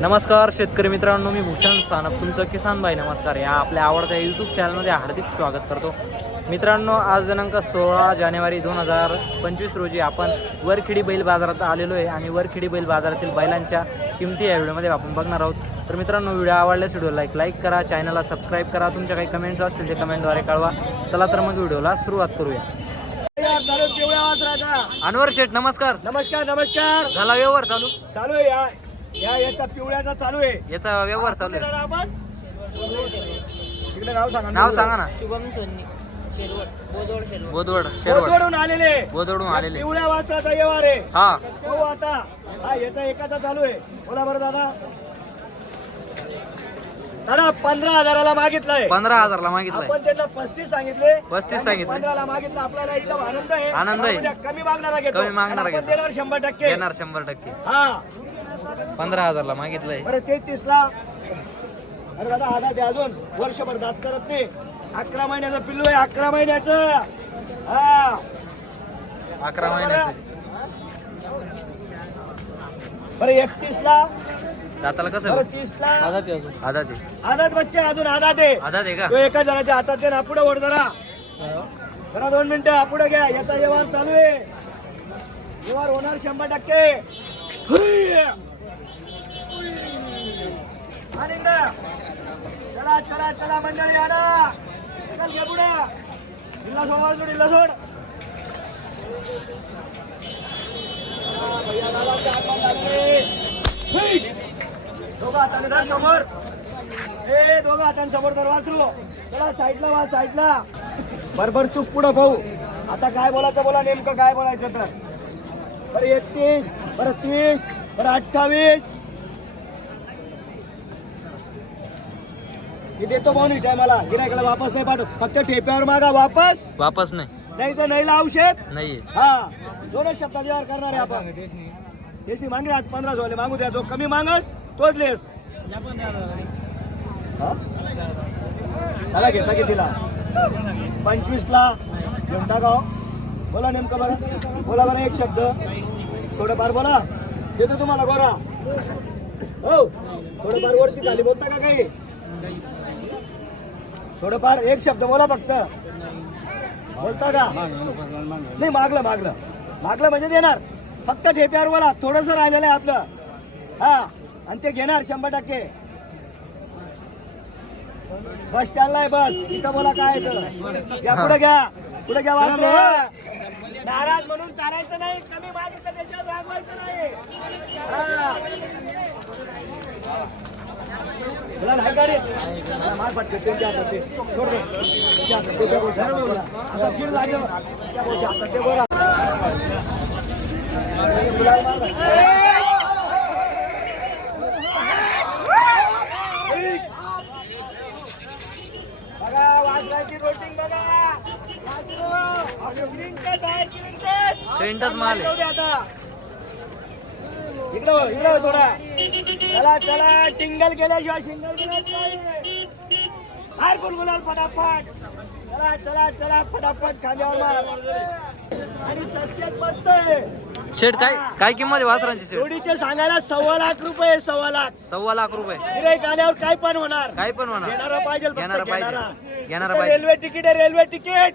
नमस्कार शेतकरी मित्रांनो मी भूषण सानप. तुमचं किसान भाई नमस्कार. या आपल्या आवडत्या यूट्यूब चॅनलमध्ये हार्दिक स्वागत करतो. मित्रांनो आज दिनांक सोळा जानेवारी दोन हजार पंचवीस रोजी आपण वरखेडी बैल बाजारात आलेलो आहे आणि वरखेडी बैल बाजारातील बैलांच्या किमती या व्हिडिओमध्ये आपण बघणार आहोत. तर मित्रांनो व्हिडिओ आवडल्यास व्हिडिओ लाईक लाईक करा चॅनलला सबस्क्राईब करा. तुमच्या काही कमेंट्स असतील ते कमेंटद्वारे कळवा. चला तर मग व्हिडिओला सुरुवात करूया. अनवर शेठ नमस्कार. नमस्कार नमस्कार. झाला व्यवहार चालू? चालू आहे या या याचा पिवळ्याचा चालू आहे. याचा व्यवहार चालू आहे. आपण? नाव सांगा नाव सांगा ना. शुभम शेरवड. बोदवड शेरवड. आलेले. बोदवडून या आलेले. पिवळ्या वासराचा व्यवहार आहे. हा. हो आता. हा याचा एकाचा चालू आहे. बोला बरं दादा. दादा पंधरा हजाराला मागितलंय. पंधरा हजारला मागितलाय. आपण त्यांना पस्तीस सांगितले. 35 त्यांनी सांगितले. पंधराला मागितलं. आपल्याला एकदम आनंद आहे. आनंद आहे. कमी मागणारा कमी मागणारा शंभर टक्के. येणार शंभर टक्के. हा. पंधरा हजारला मागितलंय. बरं तेहतीस ला अरे दादा आधा ते अजून. वर्षभर दात करत नाही. अकरा महिन्याचं पिल्लू आहे अकरा महिन्याचं. हा. अकरा महिन्याचे. बरं एकतीस ला दाताला कसं बरं तीस ला आधा ते आदात बच्चे अजून आधा ते आधा ते का? तो एका जणाच्या हातात दे ना. पुढे वर जरा. जरा दोन मिनिटं पुढे घ्या. याचा व्यवहार चालू आहे. व्यवहार होणार शंभर टक्के. हुई. आणि इकडं. चला चला चला मंडळी आणा. चल घ्या पुढे. इल्ला सोड वाजून इल्ला सोड. हा. दोघं हाताने धर समोर. ए दोघं हातांसमोर तर वाचरू चला साईडला वा साईडला. बरोबर चूक पुढं भाऊ आता काय बोलायचं बोला नेमकं काय बोलायचं तर. बरं एकतीस बरं तीस बरं अठ्ठावीस. हे देतो भाऊ टायमाला. गिरायकाला वापस नाही पाठव फक्त ठेप्यावर मागा वापस. वापस नाही. नाही तर नाही औषध नाहीये. हा. दोनच शब्दात व्यवहार करणार आहे आपण. तेच मागले आठ पंधरा झाले मागू द्या. जो कमी मागस तोच लेस. हा? त्याला घेता कितीला पंचवीस ला घेऊन टाका हो. बोला नेमकं बरं. बोला बरं एक शब्द. थोडंफार बोला. देतो तुम्हाला गोरा. हो. थोडंफार वरती खाली बोलता का काही? थोडंफार एक शब्द बोला फक्त. बोलता का? नाही मागलं मागलं. मागलं म्हणजे देणार. फक्त ठेप्यावर बोला. थोडस राहिलेलं आहे आपलं. हा आणि ते घेणार शंभर टक्के. बस स्टँडला आहे बस. इथं बोला काय आहे घ्या पुढे घ्या. पुढे घ्या वाजरे नाराज म्हणून चालायचं नाही. कमी मागितलं त्याच्यावर रागवायचं नाही. असा लागेल. बघा. वाजवायची रोटिंग बघा. माल इकडं इकडं थोडा. चला चला टिंगल केल्याशिवाय शिंगल नाही. गुलगुलाल फटाफट चला चला चला फटाफट खांद्यावर मार. आणि सस्त्यात मस्त आहे. शेठ काय काय किंमत आहे वासरांची जोडीचे सांगायला सव्वा लाख रुपये सव्वा लाख. सव्वा लाख रुपये. गिराईक आल्यावर काय पण होणार. काय पण म्हणा घेणारा पाहिजे फक्त घेणारा पाहिजे. घेणारा. पाहिजे. रेल्वे तिकीट आहे रेल्वे तिकीट.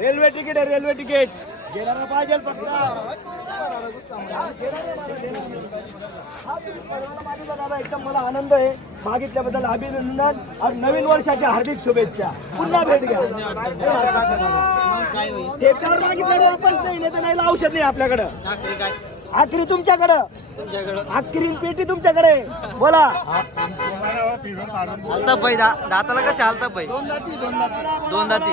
रेल्वे तिकीट आहे रेल्वे तिकीट. पाहिजे फक्त. दादा एकदम मला आनंद आहे मागितल्याबद्दल अभिनंदन आणि नवीन वर्षाच्या हार्दिक शुभेच्छा. पुन्हा भेट घ्या. ठेप्यावर मागितल्यावर वापस नाही नाही तर नाही औषध नाही आपल्याकडं. आखरी तुमच्याकडं. आखरी पेटी तुमच्याकडे. बोला. आलता पै दा दाताला कसे आलता पै? दोन दाती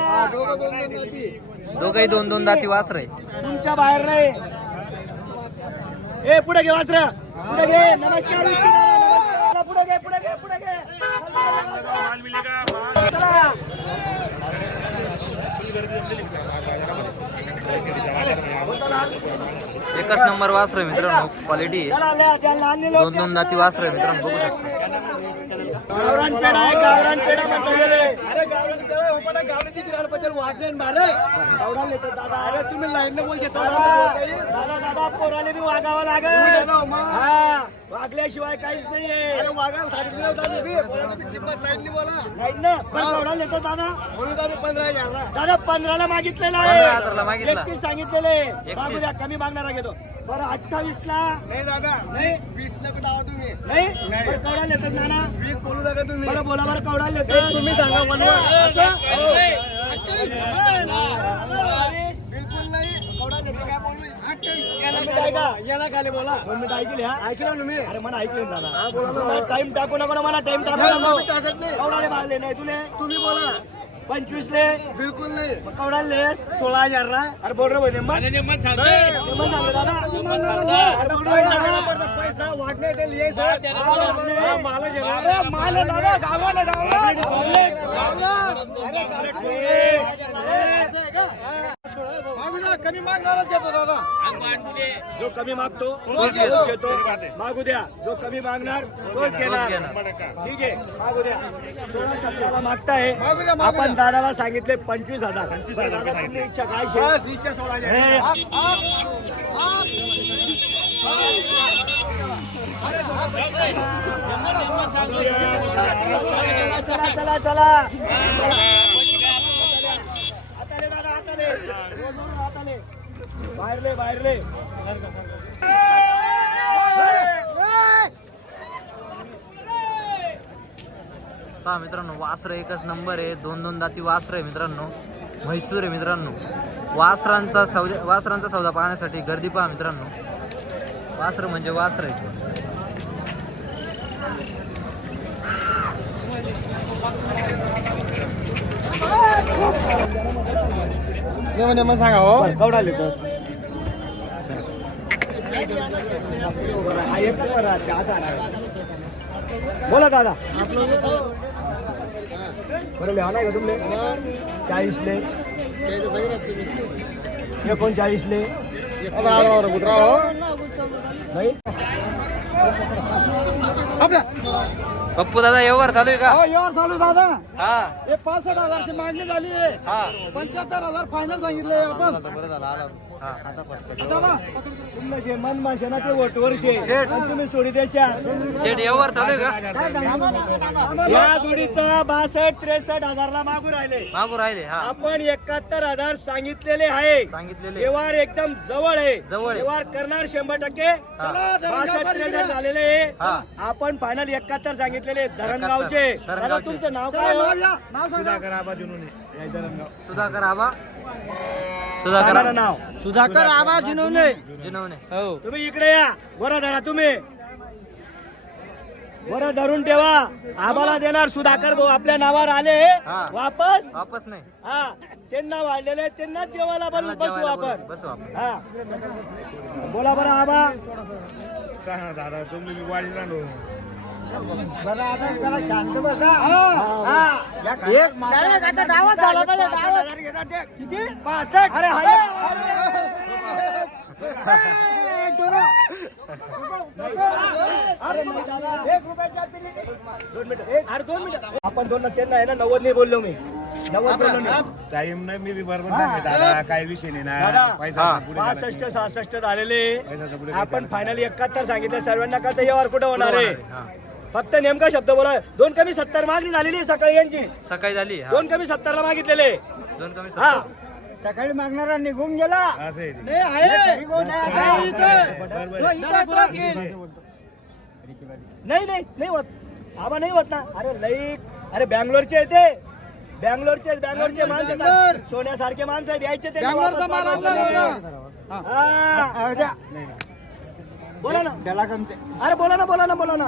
दोघही दोन दोन दाती वासर आहे. तुमच्या बाहेर नाही. ए पुढे घे वासर. पुढे घे. नमस्कार. पुढे घे पुढे घे पुढे घे. चला. एकच नंबर वासर आहे मित्रांनो क्वालिटी आहे. दोन दोन जाती वासर आहे मित्रांनो बघू शकता. गावरान पेढा आहे गावरान अरे गावरान पेढा हो गावरान मारे. गावरान येतो दादा. अरे तुम्ही लाईन ने बोलते दादा दादा पोराले बी वागावं लागेल. हा वागल्याशिवाय काहीच नाहीये. अरे वागायला सांगितलं होतं मी किंमत लाईन बोला. लाईन ना पण गावरान येतो दादा. म्हणून आम्ही पंधरा दादा पंधराला मागितलेला पंधरा हजारला आहे मागितला. एकतीस सांगितलेले मागू द्या कमी मागणारा घेतो. बरं अठ्ठावीस ला नाही दादा नाही? वीस नका दावा तुम्ही. नाही? बरं कवडाल येतात नाना? वीस बोलू नका तुम्ही. बरं बोला बरं कवडाल येतात. तुम्ही सांगा बिलकुल नाही. कवडाल येते काय बोलू? याला दोन मिनिट ऐकले हा. ऐकलं मी अरे मला ऐकले दादा. टाइम टाकू नको ना मला टाइम टाकू नको. मारले नाही तुले. तुम्ही बोला. पंचवीस ले बिलकुल नाही कवडाल लेस सोळा हजार ला अरे बोल रे भाई नेमन नेमन सांगले दादा अरे बोल रे दादा. पैसा वाटणे ते लिहायचं माल अरे माल आहे दादा गावाला गावाला कमी मागणारच घेतो दादा. जो कमी मागतो तोच घेतो. मागू द्या. जो कमी मागणार तोच घेणार. ठीक आहे मागू द्या. सोळा सतराला मागताय. आपण दादाला सांगितले पंचवीस हजार. बरं, दादा तुमची इच्छा काय? इच्छा सोळा चला चला चला हाताले दादा हाताले जोर जोर हाताले बाहेरले बाहेरले. पहा मित्रांनो वासर एकच नंबर आहे. दोन दोन दाती वासर आहे मित्रांनो. म्हैसूर आहे मित्रांनो. वासरांचा सौदा वासरांचा सौदा पाहण्यासाठी गर्दी पहा मित्रांनो. वासर म्हणजे वासर आहे. सांगा हो. कवडा लिहितोस बोला दादा. बरं लिहा नाही का तुमले चाळीसले. एकोणचाळीसले. नाही. पप्पू दादा व्यवहार चालू आहे का? यावर चालू दादा. हा. हे पासष्ट हजारची मागणी झाली आहे. हा. पंच्याहत्तर हजार फायनल सांगितले आपण. बरं झालं आला. हा आता पटकन. दादा तुमचे मन माशना ते वटवर शे. शेठ. तुम्ही सोडी द्याच्या शेठ व्यवहार चालू आहे का? या जोडीचा बासष्ट त्रेसष्ट हजारला मागू राहिले. मागू राहिले हा. आपण एकाहत्तर हजार सांगितलेले आहे. सांगितलेले. व्यवहार एकदम जवळ आहे. जवळ आहे. व्यवहार करणार शंभर टक्के. बासष्ट त्रेसष्ट. झालेले आहे. आपण फायनल एकाहत्तर सांगितलेले धरणगावचे. दादा तुमचं नाव काय हो? सुधाकर आबा सुधाकर आबा. सुधाकर नाव. सुधाकर आबा जिनवणे जिनवणे हो. तुम्ही इकडे या. गोरा धरा तुम्ही. गोरा धरून ठेवा. आम्हाला देणार सुधाकर भाऊ. आपल्या नावावर आले. हा. वापस? वापस नाही. हा. त्यांना वाढलेले त्यांना जेवायला बनवून बसू जेवायला आपण. बोलू, बसू आपण. हा. बोला बरं आबा. सांगा दादा तुम्ही वाढीत राहतो बरं आता जरा शांत बसा. एक किती? पासष्ट. अरे हाय. अरे नाही दादा. एक रुपयाच्या दोन मिनिटं. अरे दोन मिनिटं. आपण दोन त्यांना आहे ना नव्वद नाही बोललो मी. नव्वद बोललो नाही टाइम नाही मी बी बरोबर सांगते दादा काही विषय नाही दादा, ना पैसा हा. पुढे झाला पासष्ट सहासष्ट झालेले. पैशाचं पुढे आपण फायनल एकाहत्तर सांगितलं सर्वांना का ते यावर कुठं होणार आहे. फक्त नेमका शब्द बोला. दोन कमी सत्तर मागणी झालेली सकाळी यांची. सकाळी झाली हा. दोन कमी सत्तरला मागितलेले. दोन कमी हा. सत्तर. सकाळी मागणारा निघून गेला. असं आहे. ते. नाही नाही नाही होत. आबा नाही होत ना. अरे लई अरे बँगलोरचे आहे ते. बँगलोरचे बँगलोरचे माणसं आहेत. सोन्यासारखे माणसं आहेत, यायचे ते. हा. बोला ना. अरे बोला ना बोला ना बोला ना.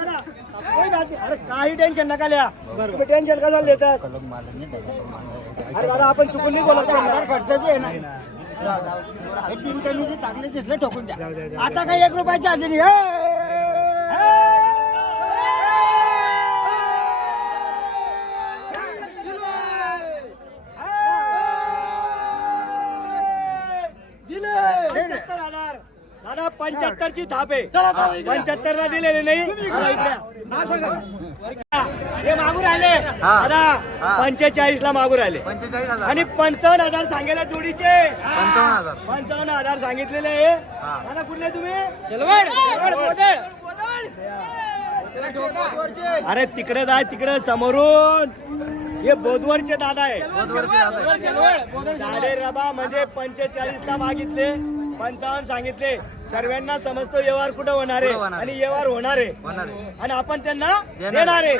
अरे काही टेन्शन नका लिहा तुम्ही टेन्शन कशाला देतात अरे दादा आपण चुकून नाही बोलत हजार खर्च बी आहे ना. हे तीन कमी चांगले दिसले ठोकून द्या. आता काही एक रुपयाची आली नाही. हजार! दादा पंच्याहत्तर ची थाप आहे पंच्याहत्तर ला दिलेले नाही. हा. हे मागून आले. दादा. पंचेचाळीस ला मागून आले आणि पंचावन्न हजार सांगायला जोडीचे. पंचावन्न हजार. पंचावन्न हजार सांगितलेले आहे. हा. दादा कुठले तुम्ही? अरे तिकडे जाय तिकडे समोरून. हे बोधवडचे दादा आहे. बोधवडचे दादा आहे. साडे रबा म्हणजे पंचेचाळीस ला मागितले. पंचावन्न सांगितले सर्वांना समजतो व्यवहार कुठं होणार आहे आणि व्यवहार होणार आहे. आणि आपण त्यांना देणार. आहे.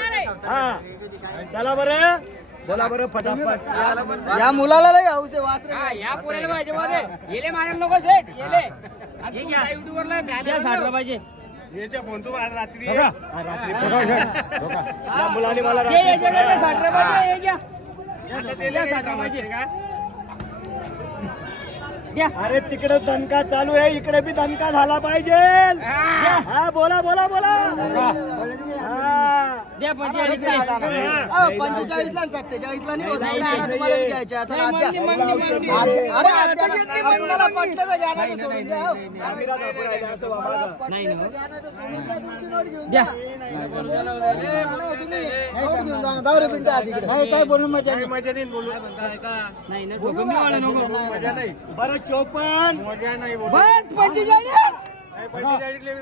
हा. चला बरं. बोला बरं फटाफट. या मुलाला लय हौस आहे वासरे या पुढे पाहिजे मध्ये गेले मारायला नको सेट गेले. याच्या फोन तू आज रात्री ये. या मुलाने मला रात्री- का? अरे तिकडे दणका चालू आहे इकडे बी दणका झाला पाहिजे. हा. बोला बोला बोला. हा. पंचेचाळीस ला सत्तेचाळीस ला नाही होत ना, तुम्हाला बी घ्यायचे असं आद्या. आद्या- अरे आद्याला- आम्हाला पटलं तर घ्या, नाही तर सोडून द्या, हो. आम्ही राहतो आपण राहिलो असं बाबा. पटलं तर घ्या, नाही तर सोडून द्या, तुमची नोट घेऊन जा. आणा तुम्ही, नोट घेऊन जा, दहा रुपये द्या तिकडे. नाही काय बोलून मजा नाही बोलू बरं मजा नाही बोलू नाही, पंचेचाळीसले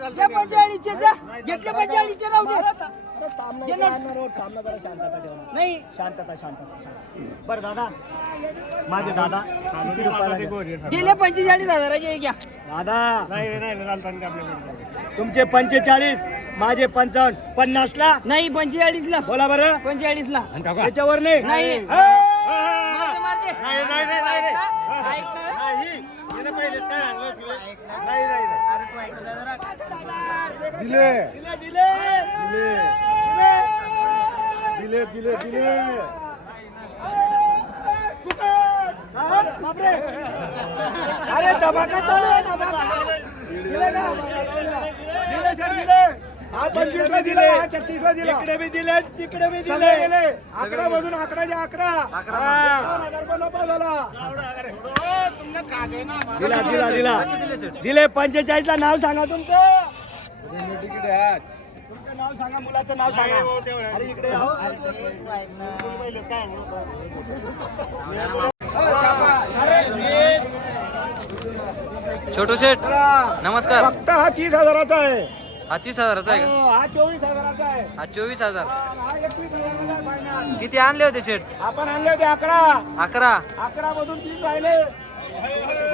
जरा शांतता ठेवा नाही शांतता शांतता शांतता. बरं दादा माझे दादा किती रुपयाला? दिले पंचेचाळीस हजाराचे घ्या दादा नाही नाही चालतं आपल्याकडे तुमचे पंचेचाळीस माझे पंचावन्न पन्नास ला नाही पंचेचाळीस ला बोला बरं पंचेचाळीस ला त्याच्यावर नाही नाही. हा. नाही नाही नाही नाही नाही. ऐक ना. नाही यानं पहिलेच काय सांगलं तुला? नाही नाही नाही. दिले. दिले दिले दिले दिले. दिले हा, बापरे अरे धमाका चालू आहे धमाका. दिले ना दिले सर दिले. पंचवीसला दिले हा छत्तीसला दिला इकडे बी दिले तिकडे बी दिले दिले अकरा मधून अकराचे अकरा अकरा. हा. दोन हजार रुपये नफा झाला. दिला दिला दिला. कसे दिले शेट दिले पंचेचाळीस ला नाव सांगा तुमचं. तुमचं नाव सांगा मुलाचं नाव सांगा. अरे इकडे या. छोटू शेठ नमस्कार. फक्त हा तीस हजाराचा आहे. हा तीस हजाराचा आहे का? हो, हा चोवीस हजाराचा आहे. हा चोवीस हजार. हा एकवीस हजाराचा आहे final. किती आणले होते शेठ? आपण आणले होते अकरा. अकरा. अकरा मधून तीस राहिले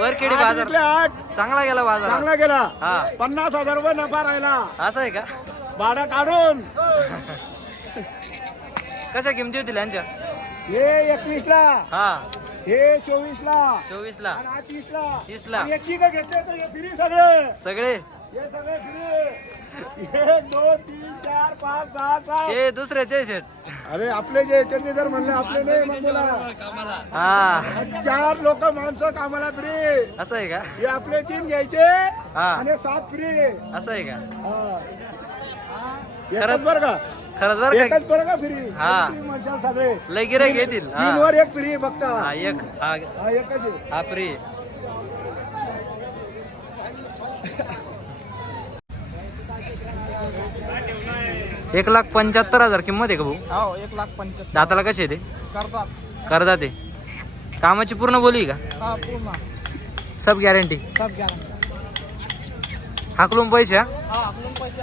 वरखेडी आठ बाजार. विकले आठ. चांगला गेला बाजार. चांगला गेला. हा. पन्नास हजार रुपये नफा राहिला. असं आहे का? भाडं काढून. कशा किमती होतील यांच्या? हे एकवीस ला हा. हे चोवीस ला चोवीस ला आणि हा तीस ला तीस ला आणि याची का घेतले तर हे फ्री सगळे. सगळे? हे दुसऱ्याचे शेठ अरे आपले जे त्यांनी जर म्हणले आपले नाही बोला. हा. चार लोक माणसं कामाला फ्री असं आहे का? हे आपले तीन घ्यायचे हा. आणि सात फ्री असं आहे का? खरंच? बरं का खरंच बरं का? एकच बरं का फ्री हा. म्हणशाल सगळे. लय येतील तीन हा. वर एक फ्री फक्त. हा, एक. हा. हा एकच आहे. हा फ्री एक लाख पंच्याहत्तर हजार किंमत आहे का भाऊ? हो एक लाख पंच्याहत्तर. दाताला कसे ते? करतात. करदा ते. कामाची पूर्ण बोली का? हा पूर्ण. सब गॅरंटी सब हाकलून पैसे हा? हा आपलं पैसे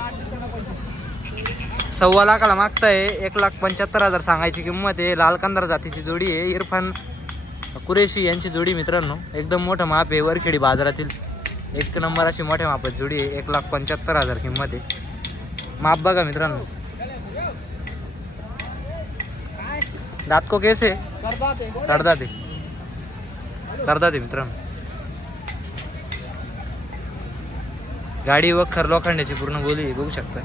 सव्वा लाखाला मागताय. एक लाख पंच्याहत्तर हजार सांगायची किंमत आहे. लाल कंदार जातीची जोडी आहे. इरफान कुरेशी यांची जोडी मित्रांनो. एकदम मोठं माप आहे. वरखेडी बाजारातील एक नंबर अशी मोठ्या मापात जोडी आहे. एक लाख पंच्याहत्तर हजार किंमत आहे. माप बघा मित्रांनो. दात को केस? करदा ते करदा ते मित्रांनो। गाडी वखर लोखंडाची पूर्ण बोली बघू शकता.